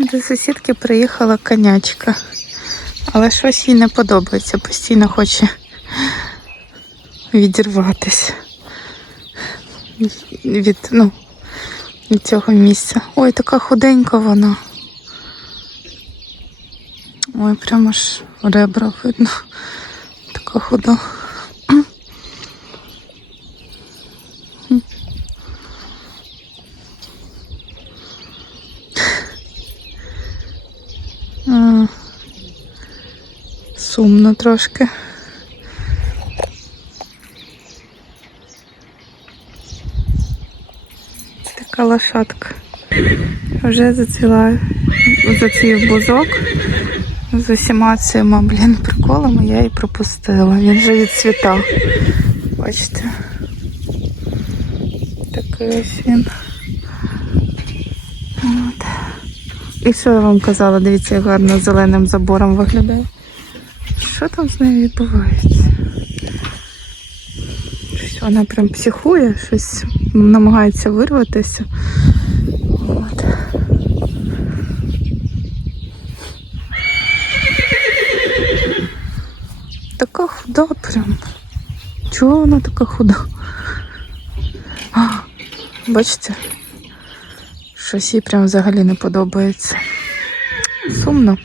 До сусідки приїхала конячка, але щось їй не подобається, постійно хоче відірватися від, ну, від цього місця. Ой, така худенька вона. Ой, прямо ж в ребрах видно. Така худа. Сумно трошки. Така лошадка. Вже зацвіла зацвів бузок. З усіма цими, блін, приколами я її пропустила. Він вже відцвітав. Бачите? Такий ось він. От. І що я вам казала? Дивіться, як гарно зеленим забором виглядає. Що там з нею відбувається? Щось вона прям психує, щось намагається вирватися. От. Така худа прям. Чого вона така худа? А, бачите? Щось прям взагалі не подобається. Сумно.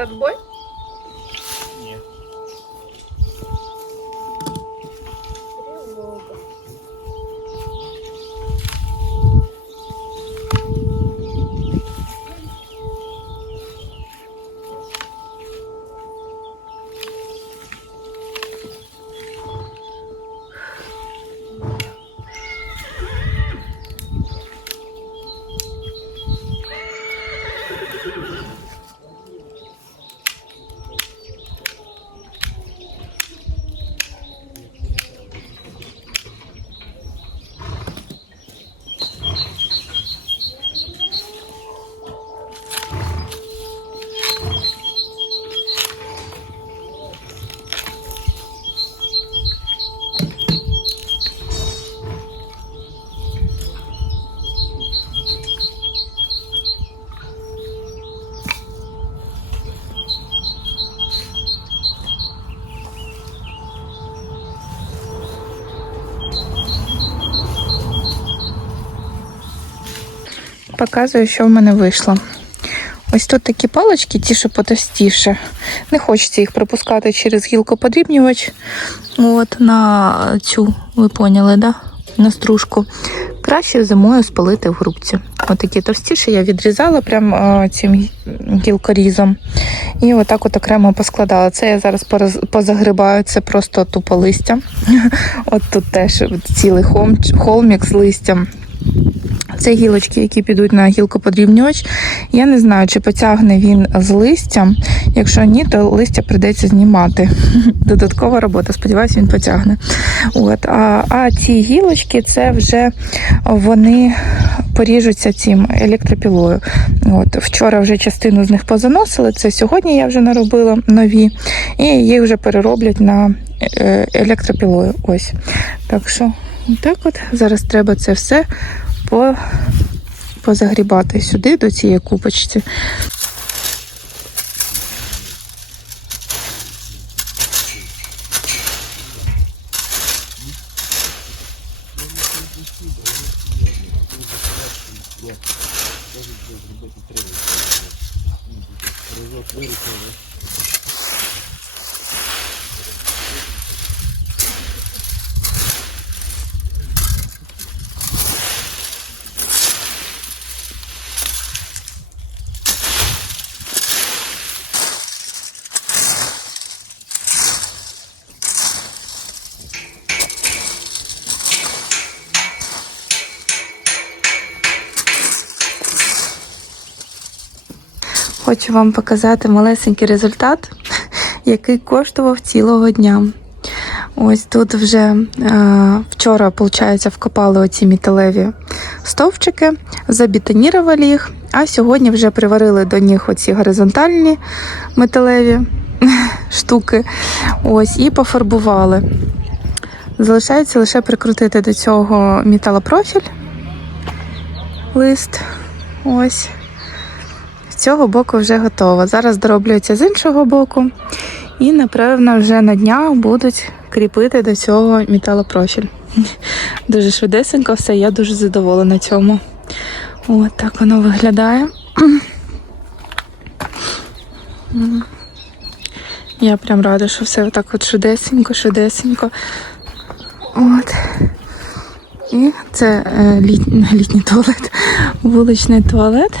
Tá do boi? Показую, що в мене вийшло. Ось тут такі палички, ті, що потовстіше. Не хочеться їх пропускати через гілкоподрібнювач. От на цю, ви поняли, да? На стружку. Краще зимою спалити в грубці. Отакі товстіші я відрізала прям цим гілкорізом. І отак от окремо поскладала. Це я зараз позагрибаю, це просто тупо листя. От тут теж цілий холмік з листям. Це гілочки, які підуть на гілкоподрібнювач. Я не знаю, чи потягне він з листям. Якщо ні, то листя прийдеться знімати. Додаткова робота. Сподіваюся, він потягне. От. А, а ці гілочки це вже вони поріжуться цим електропілою. От. Вчора вже частину з них позаносили. Це сьогодні я вже наробила нові, і їх вже перероблять на е, електропілою. Ось. Так що, так от зараз треба це все позагрібати сюди, до цієї купочці. Хочу вам показати малесенький результат, який коштував цілого дня. Ось тут вже е, вчора, виходить, вкопали оці металеві стовпчики, забетонірували їх, а сьогодні вже приварили до них оці горизонтальні металеві штуки. Ось, і пофарбували. Залишається лише прикрутити до цього металопрофіль, лист. Ось. Цього боку вже готово. Зараз дороблюється з іншого боку. І, напевно, вже на днях будуть кріпити до цього металопрофіль. Дуже швидесенько все, я дуже задоволена цьому. От так воно виглядає. Я прям рада, що все отак от швидесенько, швидесенько. От. І це е, літній туалет, вуличний туалет.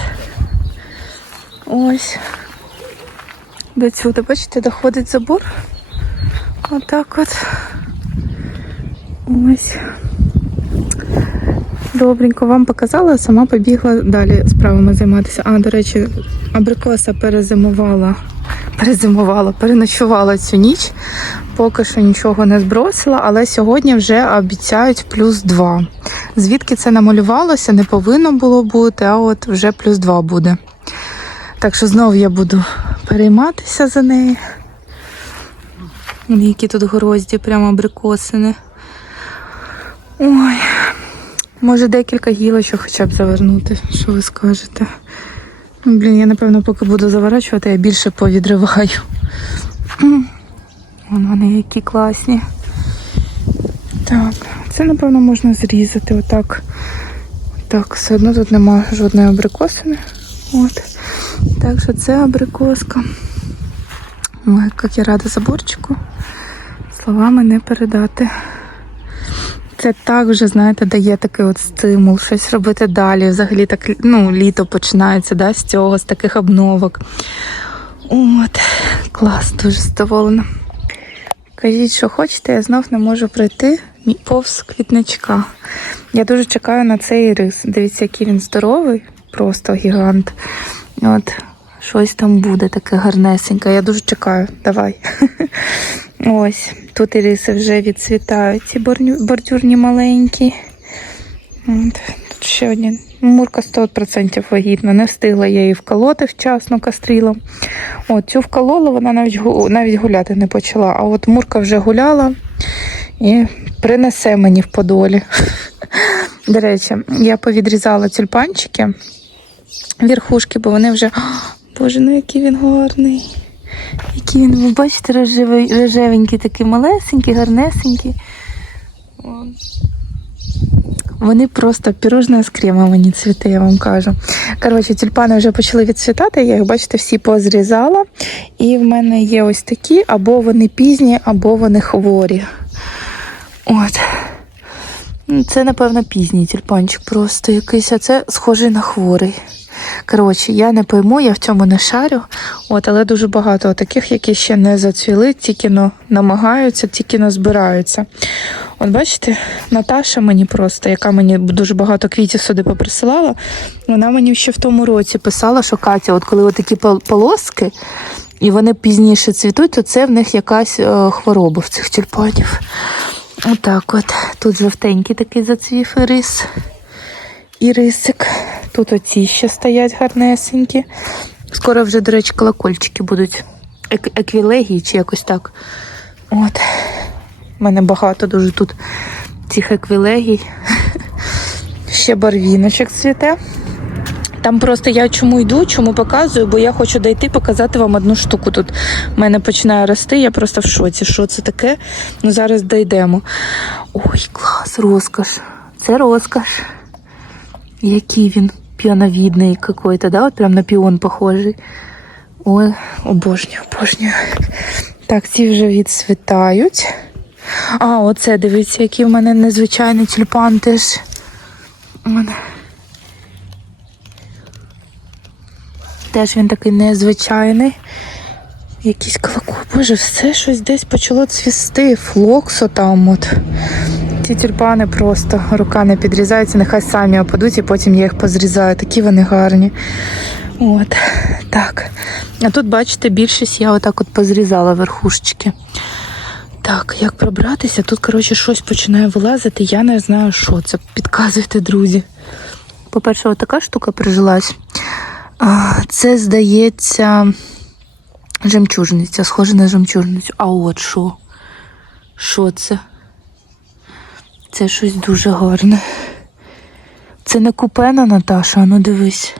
Ось. До сюди, бачите, доходить забор. Отак от. Ось. Добренько вам показала, сама побігла далі справами займатися. А, до речі, абрикоса перезимувала, перезимувала, переночувала цю ніч. Поки що нічого не збросила, але сьогодні вже обіцяють плюс 2. Звідки це намалювалося, не повинно було бути, а от вже плюс 2 буде. Так що знову я буду перейматися за неї. Які тут грозді, прямо абрикосини. Ой, може декілька гілочок хоча б завернути, що ви скажете. Блін, я напевно, поки буду заворачувати, я більше повідриваю. Вон вони які класні. Так, це, напевно, можна зрізати отак. Так, все одно тут немає жодної абрикосини. От. Так що це абрикоска. Ой, як я рада заборчику. Словами не передати. Це так вже, знаєте, дає такий от стимул, щось робити далі. Взагалі так ну, літо починається да, з цього, з таких обновок. От, клас, дуже задоволена. Кажіть, що хочете, я знов не можу пройти повз квітничка. Я дуже чекаю на цей рис. Дивіться, який він здоровий, просто гігант. От, щось там буде таке гарнесеньке. Я дуже чекаю. Давай. Ось, тут і риси вже відцвітають, ці бордюрні маленькі. От, тут ще одні. Мурка 100% вагітна, не встигла я її вколоти вчасно кастрілом. От, цю вколола, вона навіть, навіть гуляти не почала. А от Мурка вже гуляла і принесе мені в подолі. До речі, я повідрізала тюльпанчики, верхушки, бо вони вже. О, Боже, ну який він гарний. Який він, ви бачите, рожевенький, такий малесенький, гарнесенький. Вони просто пірожне з кремом мені цвіте, я вам кажу. Коротше, тюльпани вже почали відцвітати, я їх, бачите, всі позрізала. І в мене є ось такі, або вони пізні, або вони хворі. От. Це, напевно, пізній тюльпанчик просто якийсь, а це схожий на хворий. Коротше, я не пойму, я в цьому не шарю. От, але дуже багато таких, які ще не зацвіли, тільки но намагаються, тільки но збираються. От бачите, Наташа мені просто, яка мені дуже багато квітів сюди поприсилала, вона мені ще в тому році писала, що Катя, от коли такі полоски, і вони пізніше цвітуть, то це в них якась е, хвороба в цих тюльпанів. Отак от. Тут жовтенький такий зацвів рис. І рисик. Тут оці ще стоять гарнесенькі. Скоро вже, до речі, колокольчики будуть. Ек- еквілегії чи якось так. От. У мене багато дуже тут цих еквілегій. Ще барвіночок цвіте. Там просто я чому йду, чому показую, бо я хочу дойти показати вам одну штуку. Тут в мене починає рости, я просто в шоці. Що це таке? Ну зараз дійдемо. Ой, клас, розкош. Це розкош. Який він піоновідний какой-то, да? От прям на піон похожий. Ой, обожнюю, обожнюю. Так, ці вже відцвітають. А, оце дивіться, який в мене незвичайний тюльпан теж. Теж він такий незвичайний. Якийсь колокол. Боже, все щось десь почало цвісти. Флоксо там от. Ці тюльпани просто рука не підрізається, нехай самі опадуть і потім я їх позрізаю. Такі вони гарні. От, так. А тут, бачите, більшість я отак от позрізала верхушечки. Так, як пробратися? Тут, коротше, щось починає вилазити. Я не знаю, що це. Підказуйте, друзі. По-перше, отака штука прижилась. Це, здається, жемчужниця, схоже на жемчужницю. А от що? Що це? Це щось дуже гарне. Це не купена Наташа, ну дивись.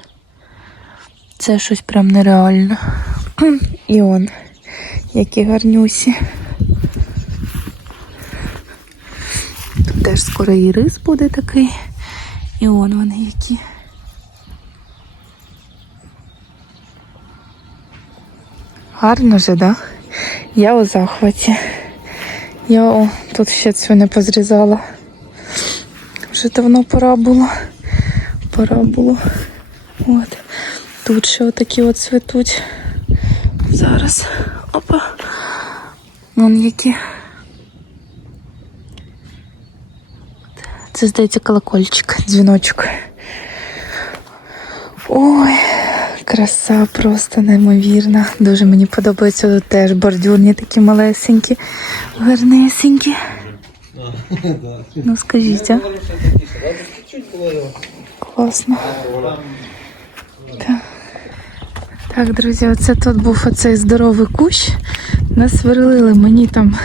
Це щось прям нереально. І он, які гарнюсі. Тут теж скоро і рис буде такий. І он вони які. Гарно же, да? Я у захваті. Я о, тут ще цю не позрізала. Вже давно пора було. Пора було. От. Тут ще отакі от цвітуть. Зараз. Опа. Вон які. Це, здається, колокольчик, дзвіночок. Ой, краса просто неймовірна. Дуже мені подобається тут теж бордюрні такі малесенькі, гарнесенькі. Ну скажіть, а? Класно. Так. так, друзі, оце тут був оцей здоровий кущ. Насверлили мені там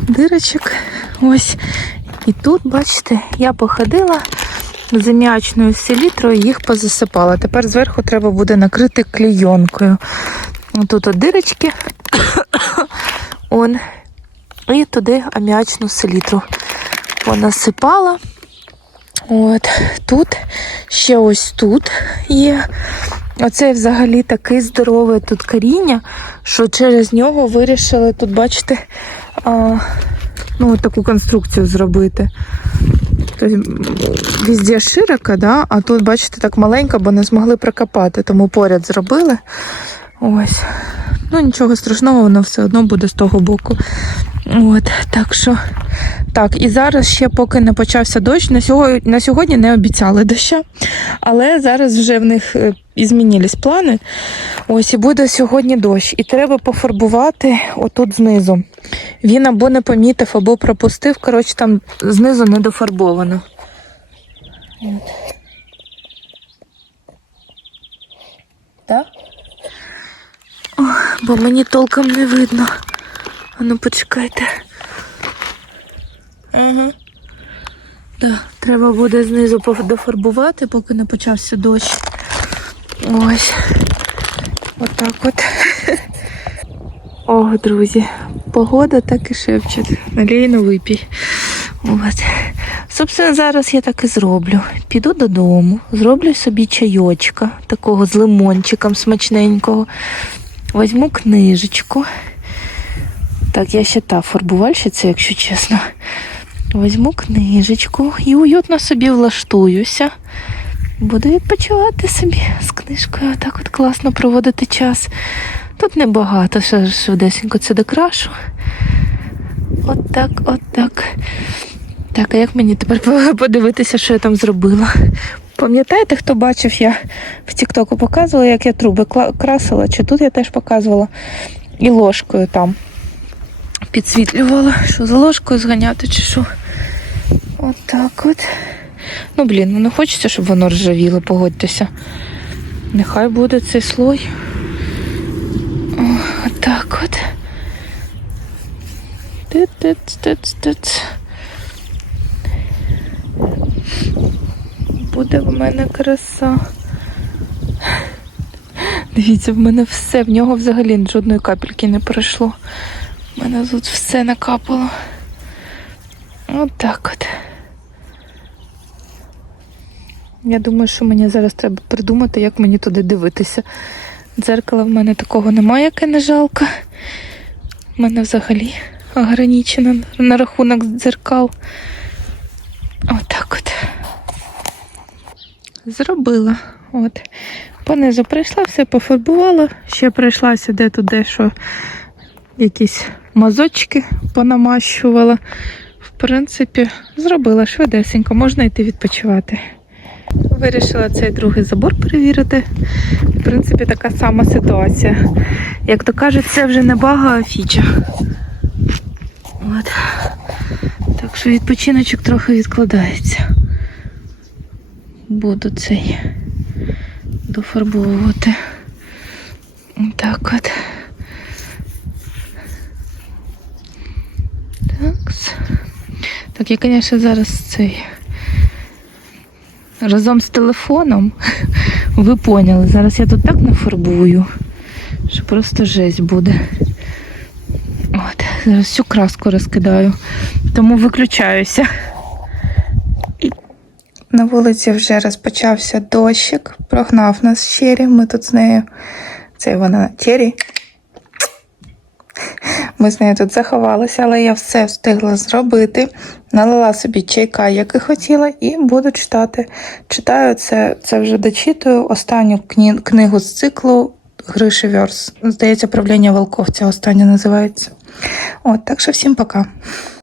дирочок. Ось. І тут, бачите, я походила з селітрою, їх позасипала. Тепер зверху треба буде накрити клейонкою. Тут от дирочки. Он. І туди аміачну селітру понасипала. От тут, ще ось тут є. Оце взагалі такий здорове тут коріння, що через нього вирішили тут, бачите, а, ну, таку конструкцію зробити. Тобто, везде широко, да? а тут, бачите, так маленько, бо не змогли прокопати, тому поряд зробили. Ось. Ну, нічого страшного, воно все одно буде з того боку. От, так що, так, і зараз ще поки не почався дощ, на сьогодні, на сьогодні не обіцяли доща, але зараз вже в них е, і змінились плани. Ось і буде сьогодні дощ. І треба пофарбувати отут знизу. Він або не помітив, або пропустив. Коротше, там знизу не дофарбовано. Так? О, бо мені толком не видно. А ну почекайте. Ага. Да, треба буде знизу дофарбувати, поки не почався дощ. Ось. Отак от. О, друзі, погода так і шепче. Налійно випій. От. Собственно, зараз я так і зроблю. Піду додому, зроблю собі чайочка, такого з лимончиком смачненького. Возьму книжечку. Так, я ще та фарбувальщиця, якщо чесно. Возьму книжечку і уютно собі влаштуюся. Буду відпочивати собі з книжкою. Так от класно проводити час. Тут небагато, ще швидесенько це докрашу. От так, от так. Так, а як мені тепер подивитися, що я там зробила? Пам'ятаєте, хто бачив, я в Тіктоку показувала, як я труби красила, чи тут я теж показувала і ложкою там підсвітлювала, що за ложкою зганяти, чи що. От так от. Ну, блін, ну не хочеться, щоб воно ржавіло, погодьтеся. Нехай буде цей слой. Отак от. Тиц-тиц-тиц-тиц. Буде в мене краса. Дивіться, в мене все, в нього взагалі жодної капельки не пройшло. У мене тут все накапало. От так от. Я думаю, що мені зараз треба придумати, як мені туди дивитися. Дзеркала в мене такого немає, яке не жалко. У мене взагалі ограничено на рахунок дзеркал. От. Зробила. От. Понизу прийшла, все пофарбувала. Ще прийшла сюди туди, що якісь мазочки понамащувала. В принципі, зробила швидесенько, можна йти відпочивати. Вирішила цей другий забор перевірити. В принципі, така сама ситуація. Як то кажуть, це вже не бага, а фіча. От. Так що відпочиночок трохи відкладається. Буду цей дофарбовувати. Так от. Такс. Так, я, звісно, зараз цей. Разом з телефоном. Ви поняли, зараз я тут так нафарбую, що просто жесть буде. От, зараз всю краску розкидаю, тому виключаюся. На вулиці вже розпочався дощик, прогнав нас Чері. Ми тут з нею. Це вона Чері. Ми з нею тут заховалися, але я все встигла зробити. Налила собі чайка, як і хотіла, і буду читати. Читаю це, це вже дочитую. Останню кні- книгу з циклу Гриші Вьорс. Здається, правління Волков ця остання називається. От, так що всім пока.